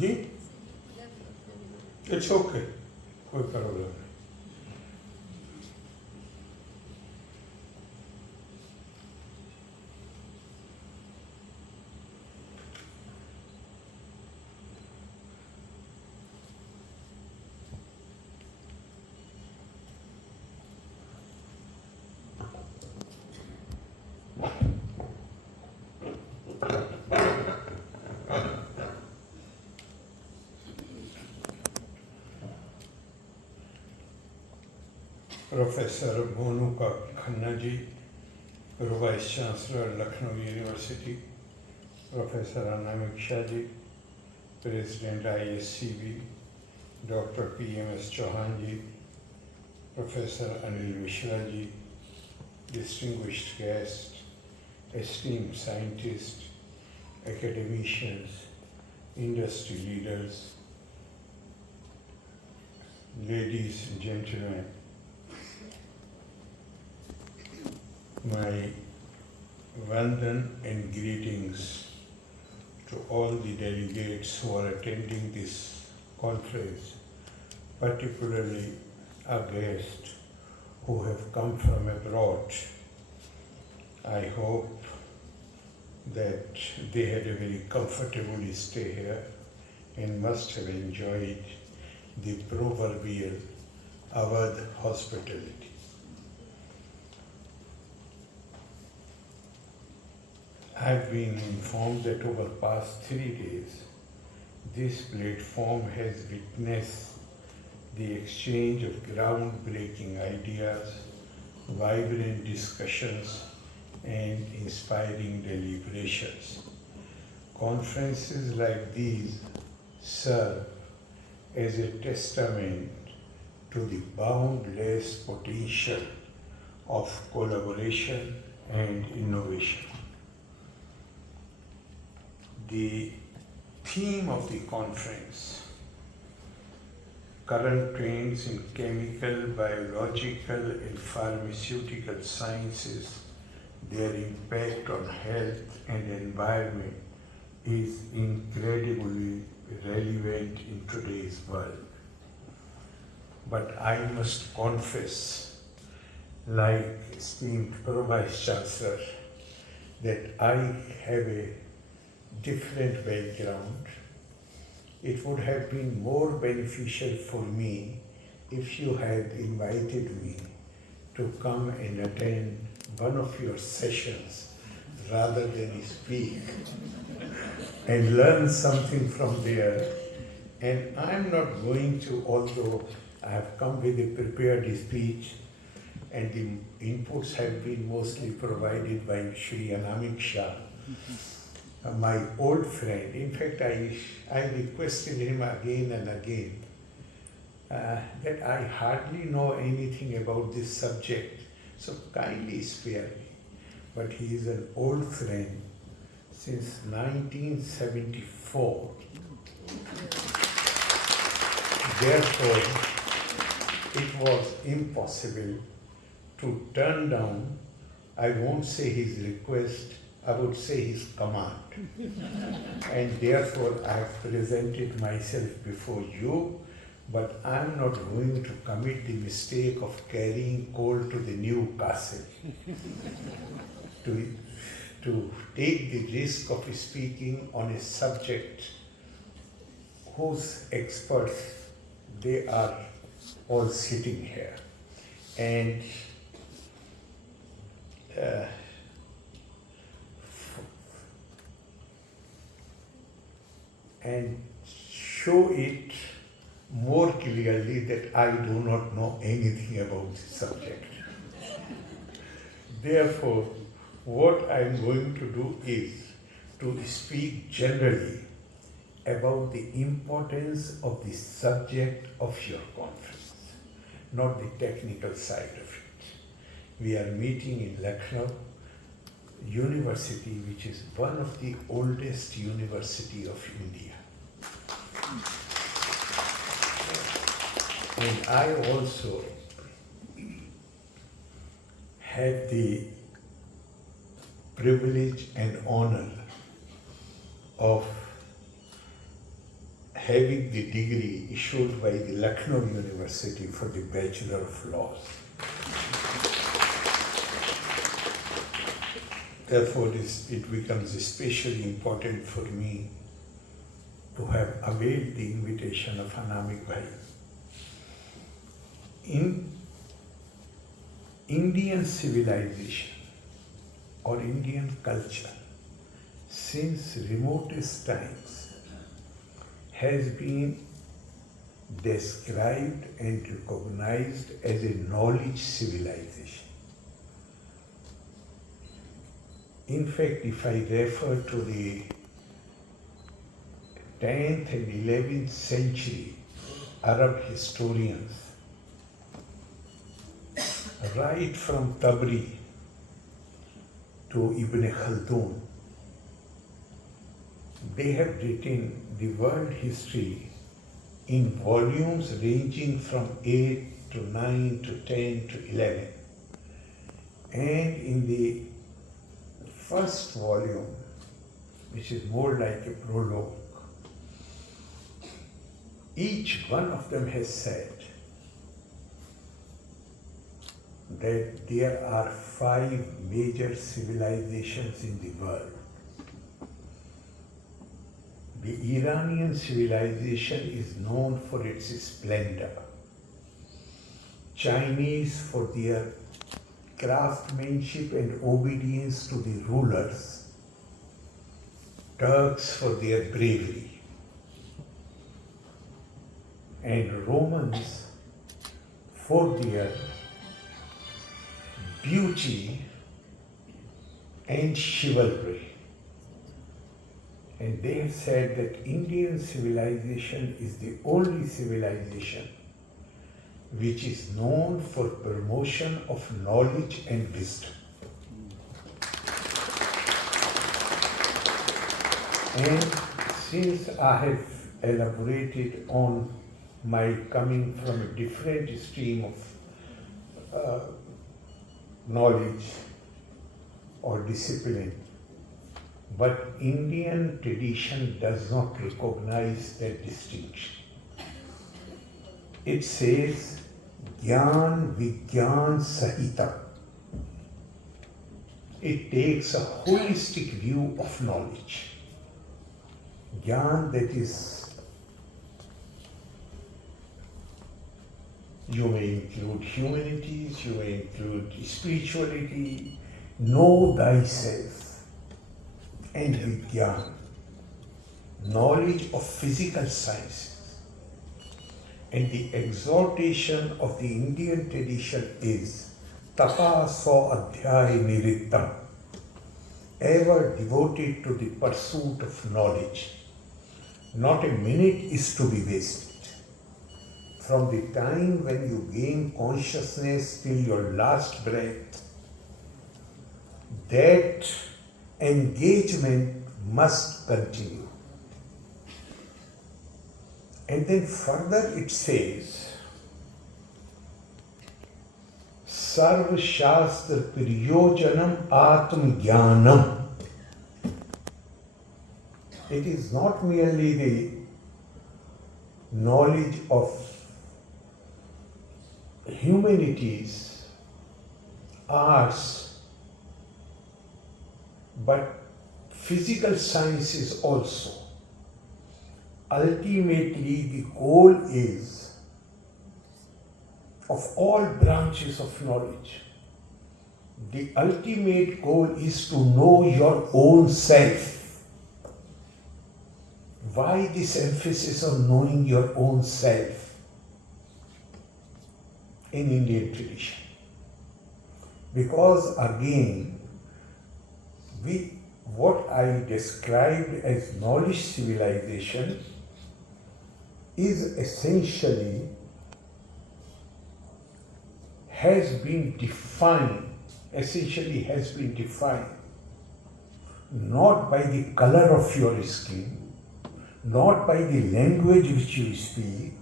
Ji it's okay, कोई problem नहीं। Professor Monu का Khanna ji, vice chancellor Lucknow university, professor Anamik Shah ji, president ISCB, doctor PMS Chauhan ji, professor Anil Mishra ji, distinguished guests, esteemed scientists, academicians, industry leaders, ladies and gentlemen, my vandan and greetings to all the delegates who are attending this conference, particularly our guests who have come from abroad. I hope that they had a very comfortable stay here and must have enjoyed the proverbial Awadh hospitality. I've been informed that over past 3 days, this platform has witnessed the exchange of groundbreaking ideas, vibrant discussions, and inspiring deliberations. Conferences like these serve as a testament to the boundless potential of collaboration and innovation. The theme of the conference, current trends in chemical, biological, and pharmaceutical sciences, their impact on health and environment, is incredibly relevant in today's world. But I must confess, like esteemed Pro-Vice Chancellor, that I have a different background. It would have been more beneficial for me if you had invited me to come and attend one of your sessions rather than speak and learn something from there. And I'm not going to, although I have come with a prepared speech and the inputs have been mostly provided by Shri Anamik Shah, my old friend. In fact, I requested him again and again that I hardly know anything about this subject, so kindly spare me. But he is an old friend since 1974. Therefore, it was impossible to turn down, I won't say his request, I would say his command. And therefore, I have presented myself before you, but I am not going to commit the mistake of carrying coal to the new castle. To take the risk of speaking on a subject whose experts, they are all sitting here. And show it more clearly that I do not know anything about this subject. Therefore, what I am going to do is to speak generally about the importance of the subject of your conference, not the technical side of it. We are meeting in Lucknow University, which is one of the oldest university of India. And I also had the privilege and honor of having the degree issued by the Lucknow University for the Bachelor of Laws. Therefore, it becomes especially important for me to have availed the invitation of Anamik Bhai. In Indian civilization or Indian culture, since remotest times, has been described and recognized as a knowledge civilization. In fact, if I refer to the 10th and 11th century Arab historians, right from Tabri to Ibn Khaldun, they have written the world history in volumes ranging from 8 to 9 to 10 to 11. And in the first volume, which is more like a prologue, each one of them has said that there are 5 major civilizations in the world. The Iranian civilization is known for its splendor. Chinese for their craftsmanship and obedience to the rulers. Turks for their bravery. And Romans for their beauty and chivalry. And they have said that Indian civilization is the only civilization which is known for promotion of knowledge and wisdom. And since I have elaborated on my coming from a different stream of knowledge or discipline, but Indian tradition does not recognize that distinction. It says, Gyan Vigyan Sahita. It takes a holistic view of knowledge. Gyan, that is, you may include humanities, you may include spirituality, know thyself. And Vigyan, knowledge of physical sciences. And the exhortation of the Indian tradition is Tapa so adhyay nirittam, ever devoted to the pursuit of knowledge. Not a minute is to be wasted. From the time when you gain consciousness till your last breath, that engagement must continue. And then further it says, Sarva Shastra Priyojanam Atma Jnanam. It is not merely the knowledge of humanities, arts, but physical sciences also. Ultimately, the goal is of all branches of knowledge. The ultimate goal is to know your own self. Why this emphasis on knowing your own self in Indian tradition? Because again, what I described as knowledge civilization is essentially has been defined not by the color of your skin, not by the language which you speak,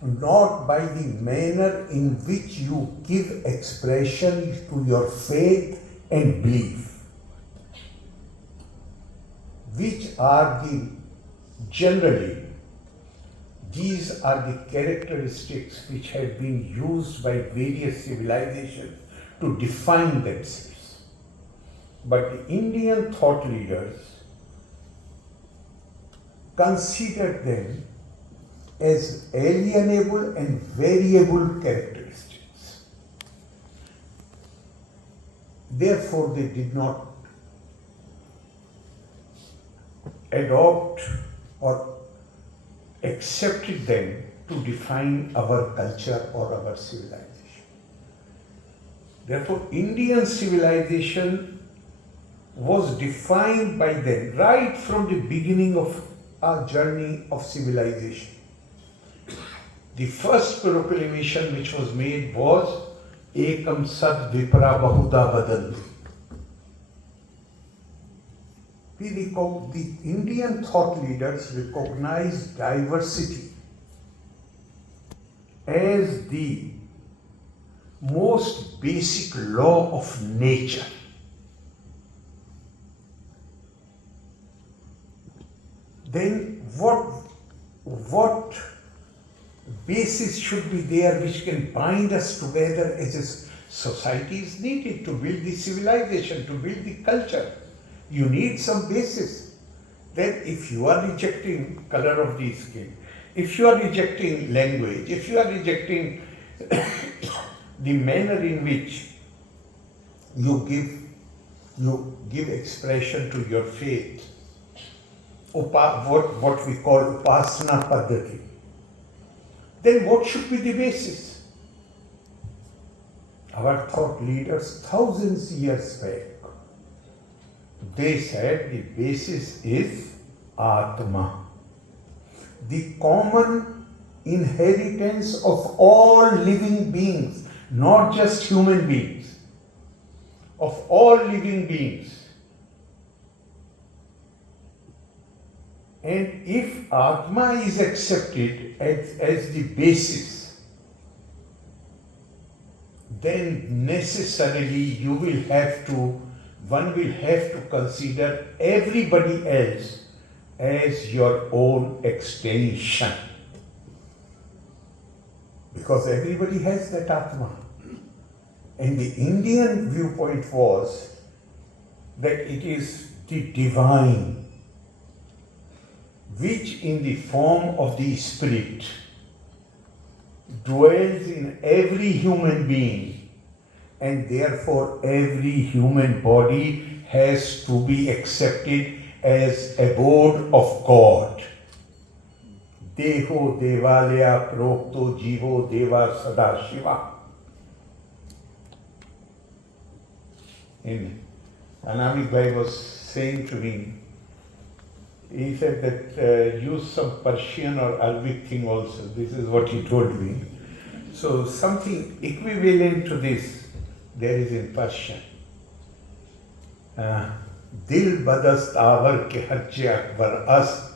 not by the manner in which you give expression to your faith and belief, which are the Generally, these are the characteristics which have been used by various civilizations to define themselves. But the Indian thought leaders considered them as alienable and variable characteristics. Therefore, they did not adopt or accepted them to define our culture or our civilization. Therefore, Indian civilization was defined by them right from the beginning of our journey of civilization. The first proclamation which was made was Ekam Sat Vipra Bahuda Badantu. The Indian thought leaders recognized diversity as the most basic law of nature. Then what basis should be there which can bind us together as a society is needed to build the civilization, to build the culture? You need some basis. Then if you are rejecting color of the skin, if you are rejecting language, if you are rejecting the manner in which you give expression to your faith, what we call upasana paddhati, then what should be the basis? Our thought leaders, thousands of years back, they said the basis is Atma, the common inheritance of all living beings, not just human beings, of all living beings. And if Atma is accepted as the basis, then necessarily one will have to consider everybody else as your own extension. Because everybody has that Atma. And the Indian viewpoint was that it is the divine which in the form of the spirit dwells in every human being, and therefore every human body has to be accepted as abode of God. Deho Devalaya Prokto Jivo Deva Sadashiva. And Anamik Bhai was saying to me, he said that use some Persian or Arabic thing also. This is what he told me. So something equivalent to this there is in Persian. Dil badast avar ke harche akbar ast,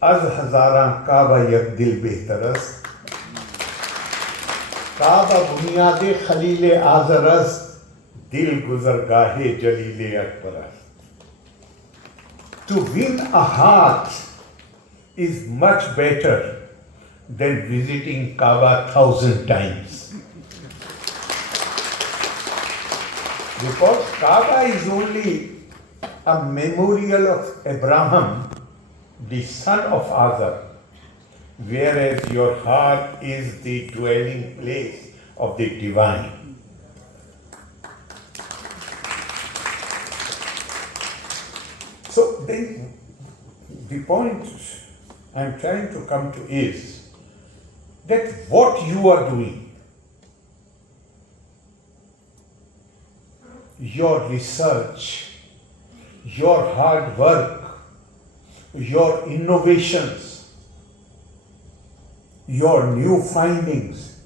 az hazaran Kaaba yak dil behtarast, Kaaba bunyade khalile azarast, dil guzargahe jalile akbarast. To win a heart is much better than visiting Kaaba 1,000 times. Because Kaaba is only a memorial of Abraham, the son of Azar, whereas your heart is the dwelling place of the divine. So then the point I'm trying to come to is that what you are doing, your research, your hard work, your innovations, your new findings,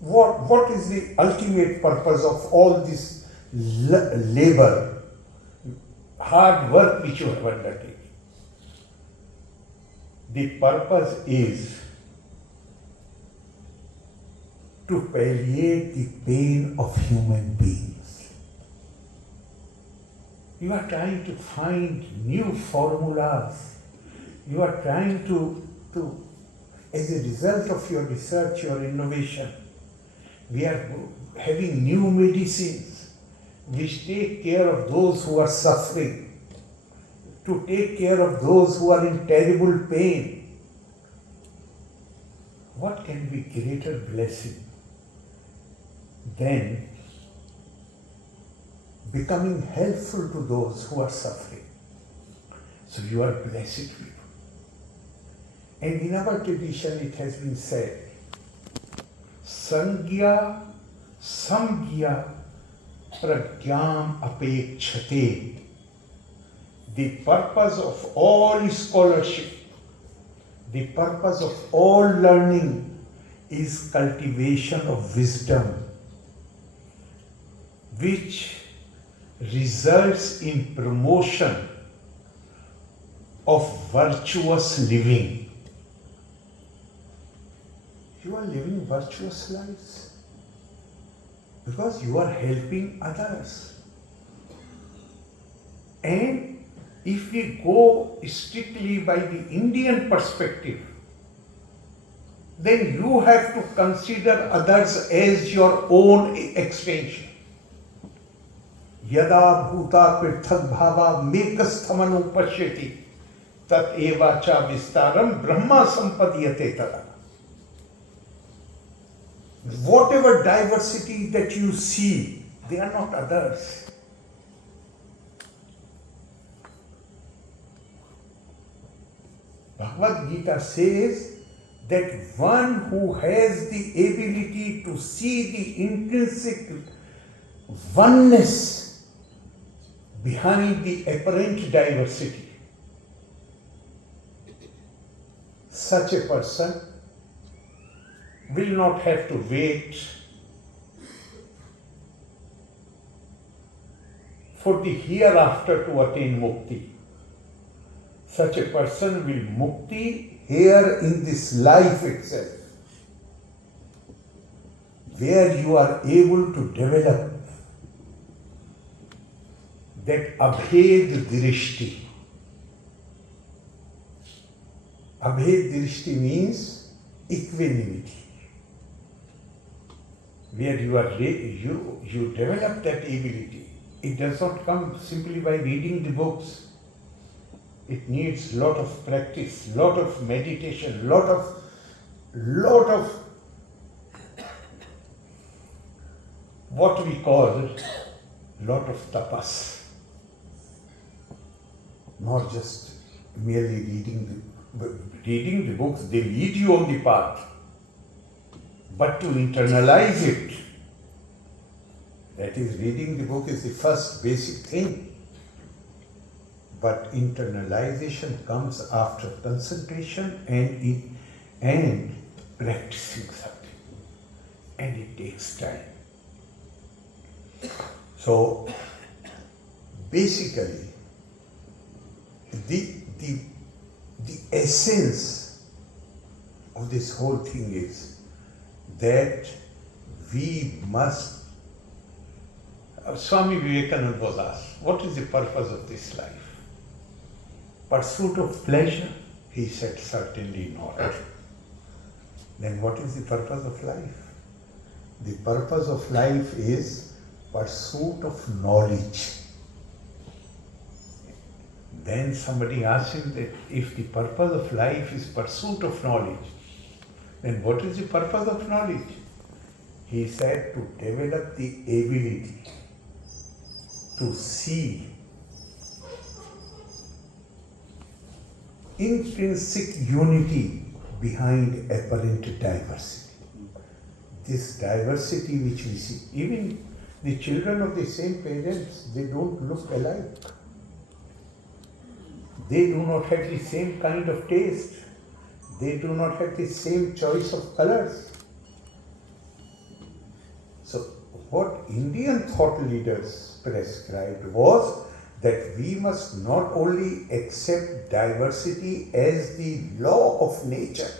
what is the ultimate purpose of all this labor, hard work which you have undertaken? The purpose is to palliate the pain of human beings. You are trying to find new formulas, You are trying to, as a result of your research, your innovation, we are having new medicines which take care of those who are suffering, to take care of those who are in terrible pain. What can be greater blessing than becoming helpful to those who are suffering? So you are blessed people. And in our tradition it has been said, Sangya Samgya Pragyam Apekshate. The purpose of all scholarship, the purpose of all learning is cultivation of wisdom, which results in promotion of virtuous living. You are living virtuous lives because you are helping others. And if we go strictly by the Indian perspective, then you have to consider others as your own extension. Yada bhuta prithak bhava mekasthamanu pashyati tat eva cha vistaram brahma sampadiyate tada. Whatever diversity that you see, they are not others. Bhagavad Gita says that one who has the ability to see the intrinsic oneness behind the apparent diversity, such a person will not have to wait for the hereafter to attain mukti. Such a person will mukti here in this life itself, where you are able to develop that abhed drishti. Abhed drishti means equanimity, where you develop that ability. It does not come simply by reading the books. It needs lot of practice, lot of meditation, lot of what we call lot of tapas. Not just merely reading the books, they lead you on the path. But to internalize it, that is, reading the book is the first basic thing. But internalization comes after concentration and practicing something. And it takes time. So, basically, the essence of this whole thing is that we must. Swami Vivekananda was asked, what is the purpose of this life? Pursuit of pleasure? He said, certainly not. Then what is the purpose of life? The purpose of life is pursuit of knowledge. Then somebody asked him that if the purpose of life is pursuit of knowledge, then what is the purpose of knowledge? He said, to develop the ability to see intrinsic unity behind apparent diversity. This diversity which we see, even the children of the same parents, they don't look alike. They do not have the same kind of taste. They do not have the same choice of colors. So what Indian thought leaders prescribed was that we must not only accept diversity as the law of nature,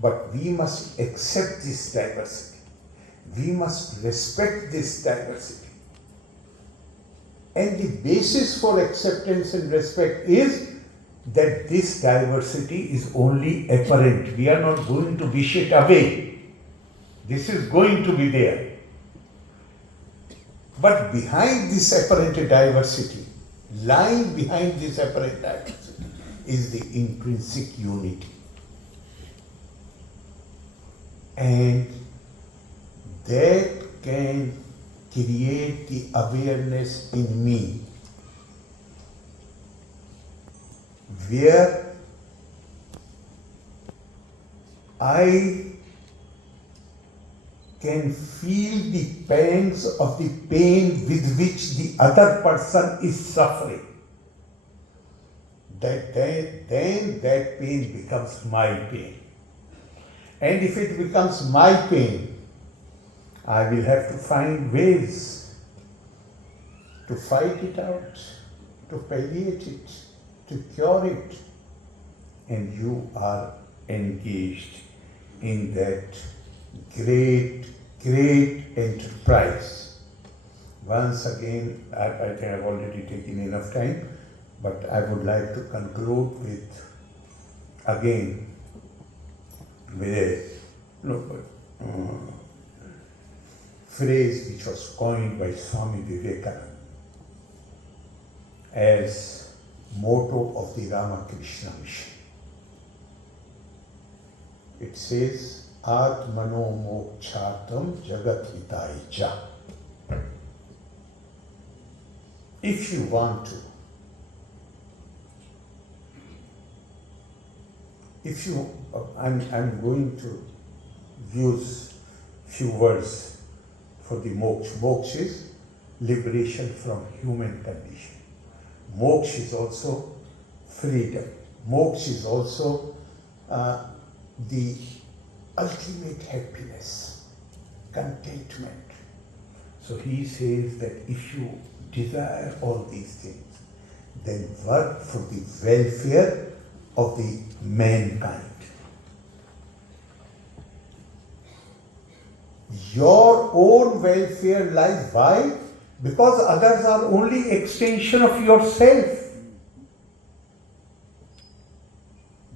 but we must accept this diversity. We must respect this diversity. And the basis for acceptance and respect is that this diversity is only apparent. We are not going to wish it away. This is going to be there. But behind this apparent diversity, lying behind this apparent diversity, is the intrinsic unity. And that can create the awareness in me where I can feel the pangs of the pain with which the other person is suffering. Then that pain becomes my pain. And if it becomes my pain, I will have to find ways to fight it out, to palliate it, to cure it. And you are engaged in that great enterprise. Once again, I think I've already taken enough time, but I would like to conclude with a phrase which was coined by Swami Vivekananda as motto of the Ramakrishna Mission. It says, Atmano mokshatam jagat hitaya. If you want to, I'm going to use few words for the moksha. Moksha is liberation from human condition. Moksha is also freedom. Moksha is also the ultimate happiness, contentment. So he says that if you desire all these things, then work for the welfare of the mankind. Your own welfare lies. Why? Because others are only extension of yourself.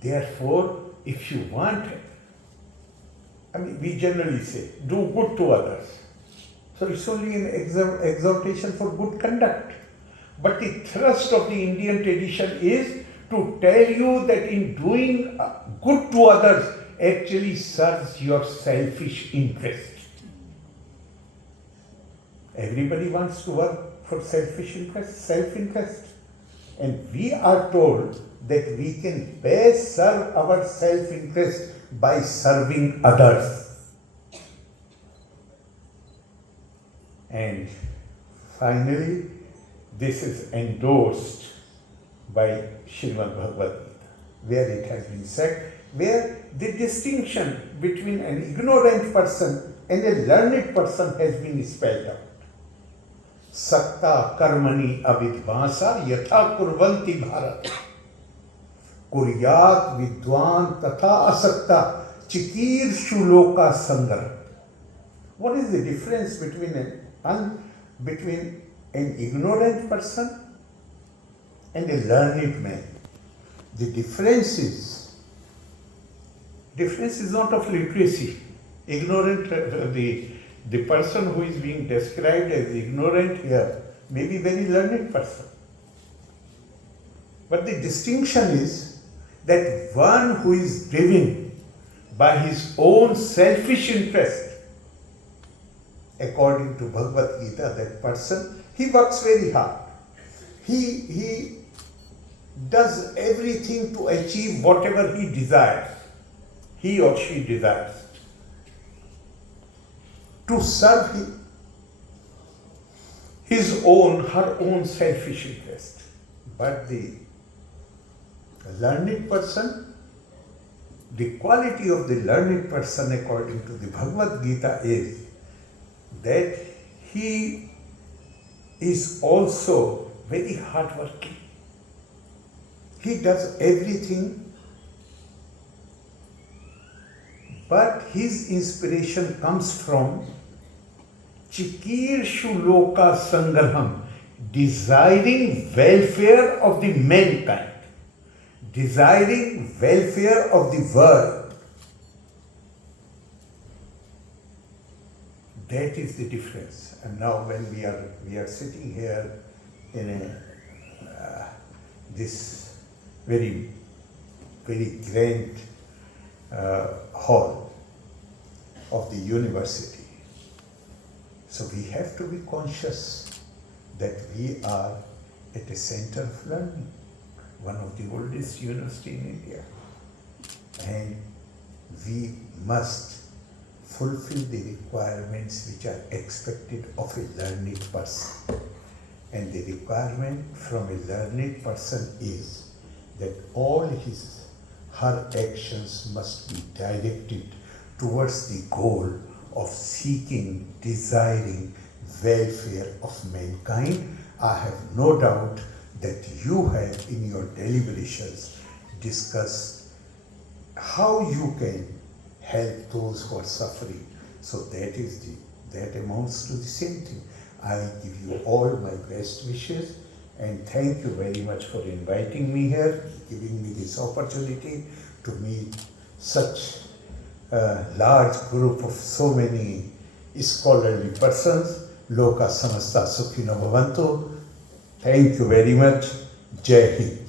Therefore, if you want, we generally say, do good to others. So it's only an exhortation for good conduct. But the thrust of the Indian tradition is to tell you that in doing good to others actually serves your selfish interest. Everybody wants to work for selfish interest, self-interest. And we are told that we can best serve our self-interest by serving others. And finally, this is endorsed by Srimad Bhagavad Gita, where it has been said, where the distinction between an ignorant person and a learned person has been spelled out. Sakta karmani avidvasa yatha kurvanti bharat kuryat vidwan tatha asakta chikir shuloka sangar. What is the difference between an ignorant person and a learned man? The difference is not of literacy. Ignorant, the person who is being described as ignorant here may be very learned person. But the distinction is that one who is driven by his own selfish interest, according to Bhagavad Gita, that person, he works very hard. He does everything to achieve whatever he desires, he or she desires, to serve her own selfish interest. But the learned person, the quality of the learned person according to the Bhagavad Gita is that he is also very hardworking. He does everything, but his inspiration comes from Chikir Shuloka Sangraham, desiring welfare of the mankind, desiring welfare of the world. That is the difference. And now when we are sitting here in this very grand hall of the university, so we have to be conscious that we are at a center of learning, one of the oldest university in India, and we must fulfill the requirements which are expected of a learned person. And the requirement from a learned person is that all her actions must be directed towards the goal of seeking, desiring welfare of mankind. I have no doubt that you have in your deliberations discussed how you can help those who are suffering. So that amounts to the same thing. I give you all my best wishes and thank you very much for inviting me here, giving me this opportunity to meet such a large group of so many scholarly persons. Loka samasta sukhino bhavantu. Thank you very much. Jai Hind.